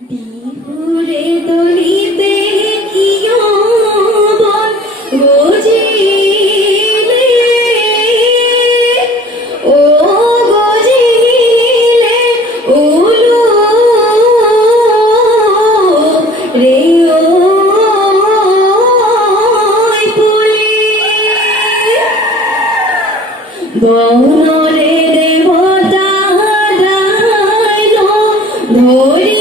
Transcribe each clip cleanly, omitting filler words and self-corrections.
বিহুৰে দলিতে কিয় বল গজিলে ও গজিলে উলু ৰে ও পুলি বনৰে দেবতা ডাইল ধৰি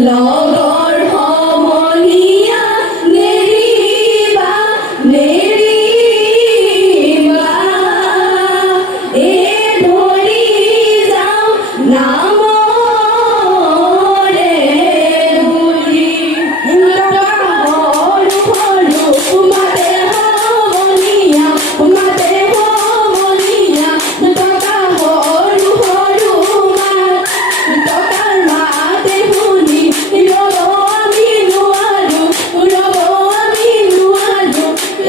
লগৰ সমনীয়া নেৰিবা নেৰিবা এ ধৰি যাওঁ নামৰে ধৰি সৰু সৰু মাতে সমনীয়া মাতে সমনীয়া টকা সৰু সৰু মাত টকাৰ মাতে শুনি ৰ'ব আমি নোৱাৰো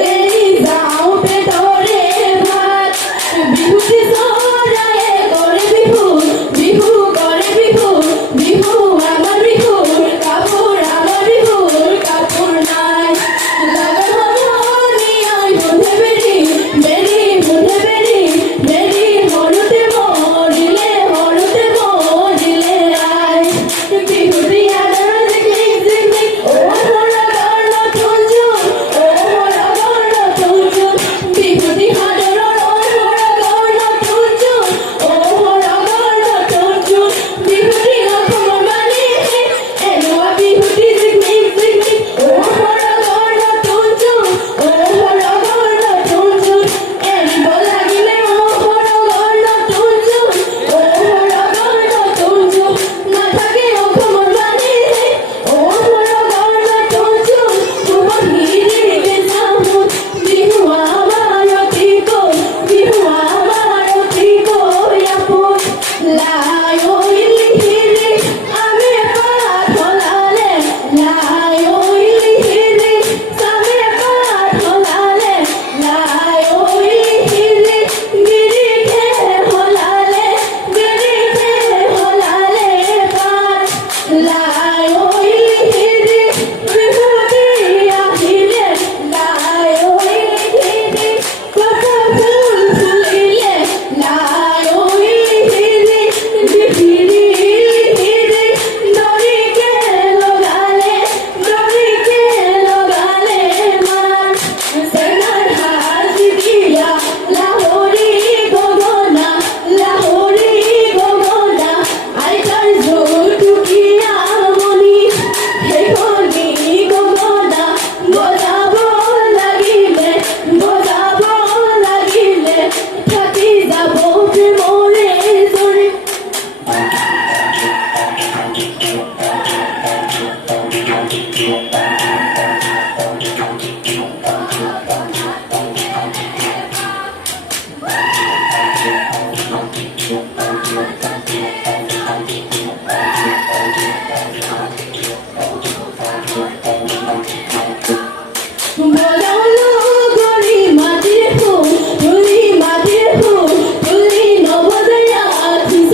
এৰি যাওঁ পেটৰে ভাত বিহুটি চৰায়ে কৰে বিহু বিহু কৰে বিহু বিহু আমাৰ বিহুৰ কাপোৰ আমাৰ বিহুৰ কাপোৰ নাই লগৰ সমনীয়াই বন্ধে বেৰি বেৰি বন্ধে বেৰি বেৰি সৰুতে মৰিলে আই বিহুটি আদৰ জিকলিক জিকলিক ও সৰগৰ নতুন জোন ও সৰগৰ নতুন জোন বিহুটি আদৰৰ ও সৰগৰ নতুন জোন ও সৰগৰ নতুন জোন বিহুটি অসমৰ বাণী এনেকুৱা বিহুটি জিকলিক জিকলিক ও সৰগৰ নতুন জোন ও সৰগৰ নতুন জোন এৰিব লাগিলে ও সৰগৰ নতুন জোন ও সৰগৰ নতুন জোন নাথাকে অসমৰ বাণী ও সৰগৰ নতুন জোন সুমহিৰিৰে চামোন বিহু আমাৰ অতিকৈ বিহু আমাৰ অতিকৈ আপোন লাই ঐ লিহিৰি আমি পাত হলালে লাই ঐ লিহিৰি চামে পাত হলালে লাই ঐ লিহিৰি গিৰিখে হলালে পাত লাই ঐ লিহিৰি বিহুটি আহিলে লাই ঐ লিহিৰি কপৌ ফুল ফুলিলে লাই ঐ লিহিৰি লিহিৰি লিহিৰি দৰিকে লগালে মান চেঙাৰ হাজি দিয়া লাহৰি গগনা আইতাৰ জুটুকীয়া মণি সেইখনি গগনা বজাব লাগিলে থাকি যাব প্ৰেমৰে জৰি বলালো গৰি মাটিৰ ফুল তুলি মাটিৰ ফুল তুলি নৱদয়া খিচ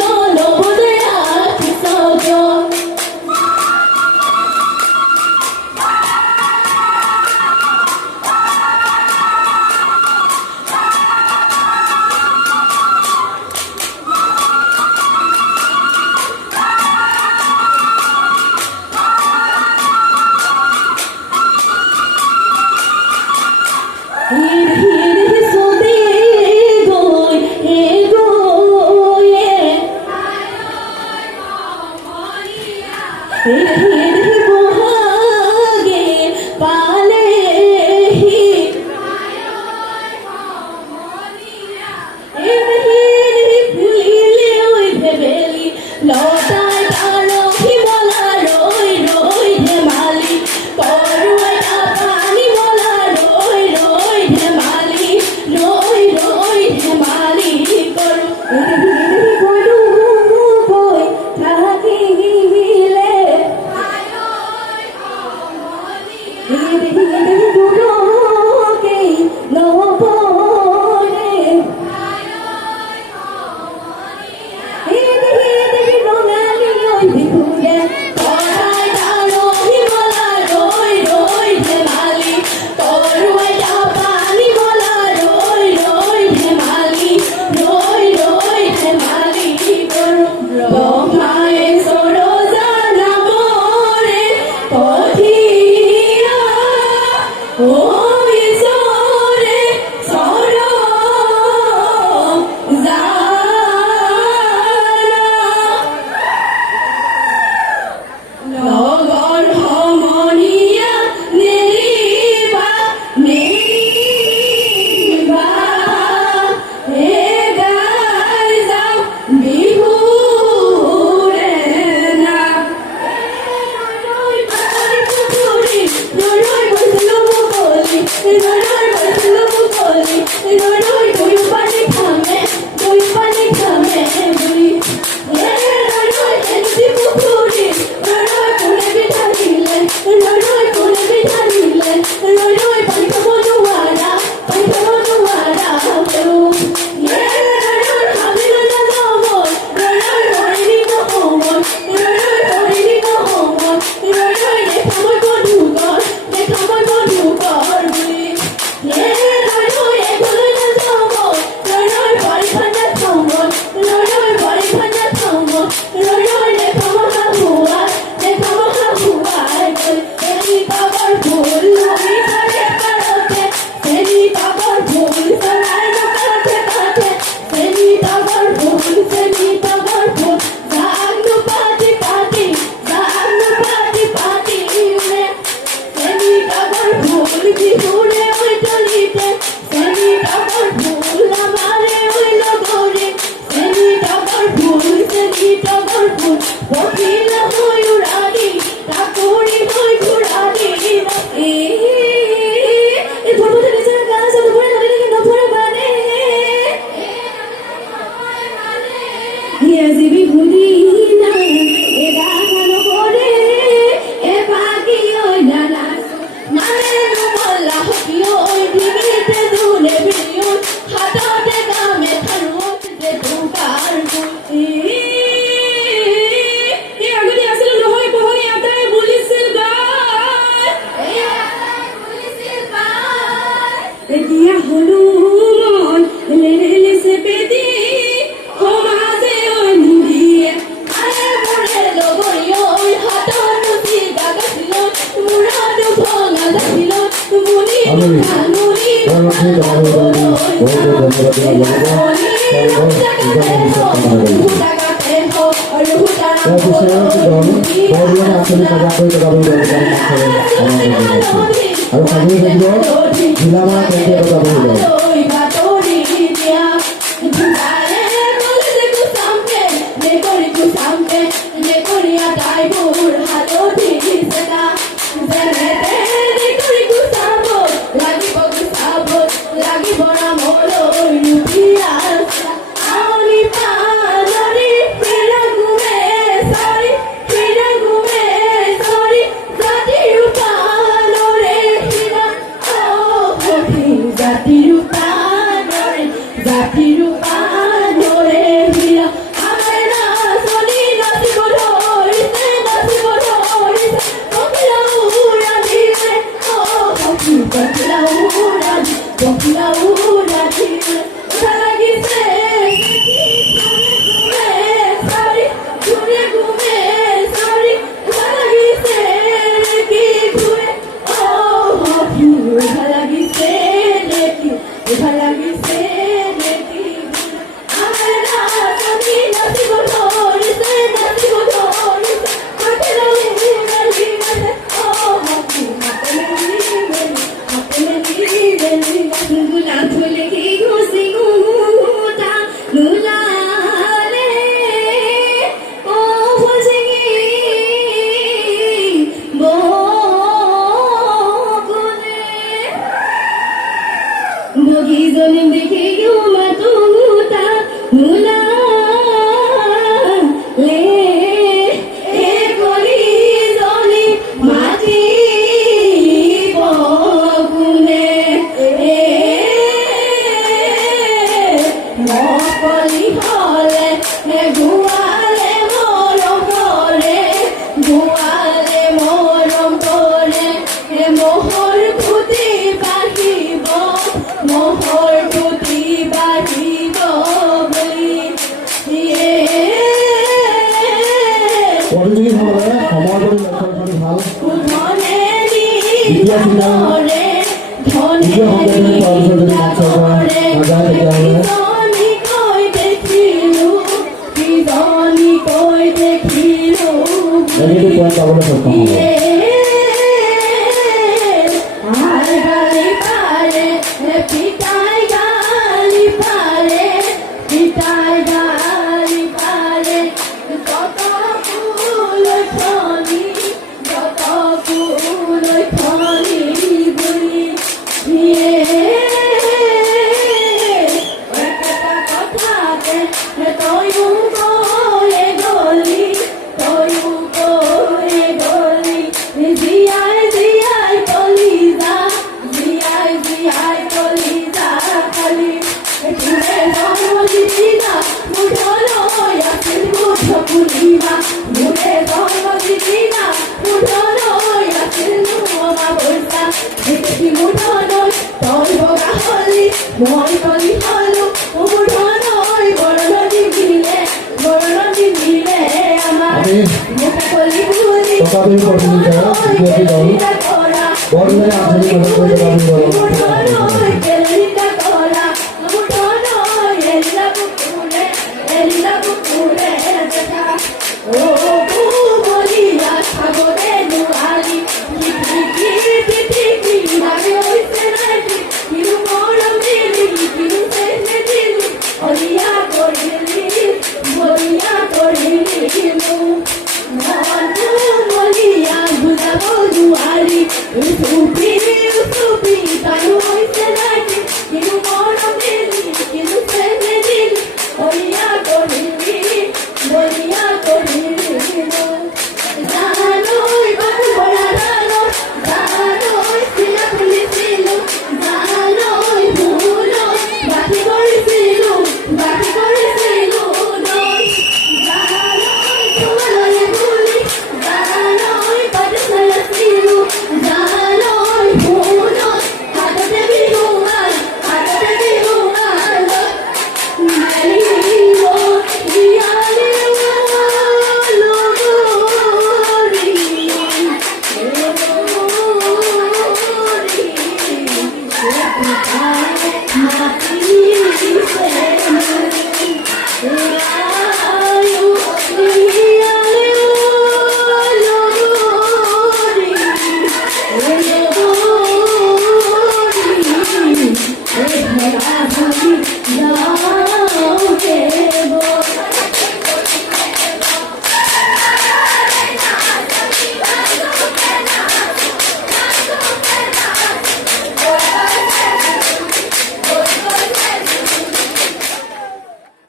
ইয়াজিবি হুদিনা এডা কানো করে এ পাখি ওই নানা মানে নুমল্লা হকি ওই দিবিতে দুলে বিলিয়ন হাততে গামে থারুতে দুকার গুতি এই আগুনে আসলে নহয় বহরে আতায় পুলিশের গায় এই আতায় পুলিশের গায় এগিয়া হলু মন লেলে সে পেদি হোমাজে ওই মুড়িয়ে আরে মুড়ে লগরিও ওই হাতনুতি গাগাছিল মুরাদ ভঙা গাছিল মুনি মুনি Usupi, usupi, La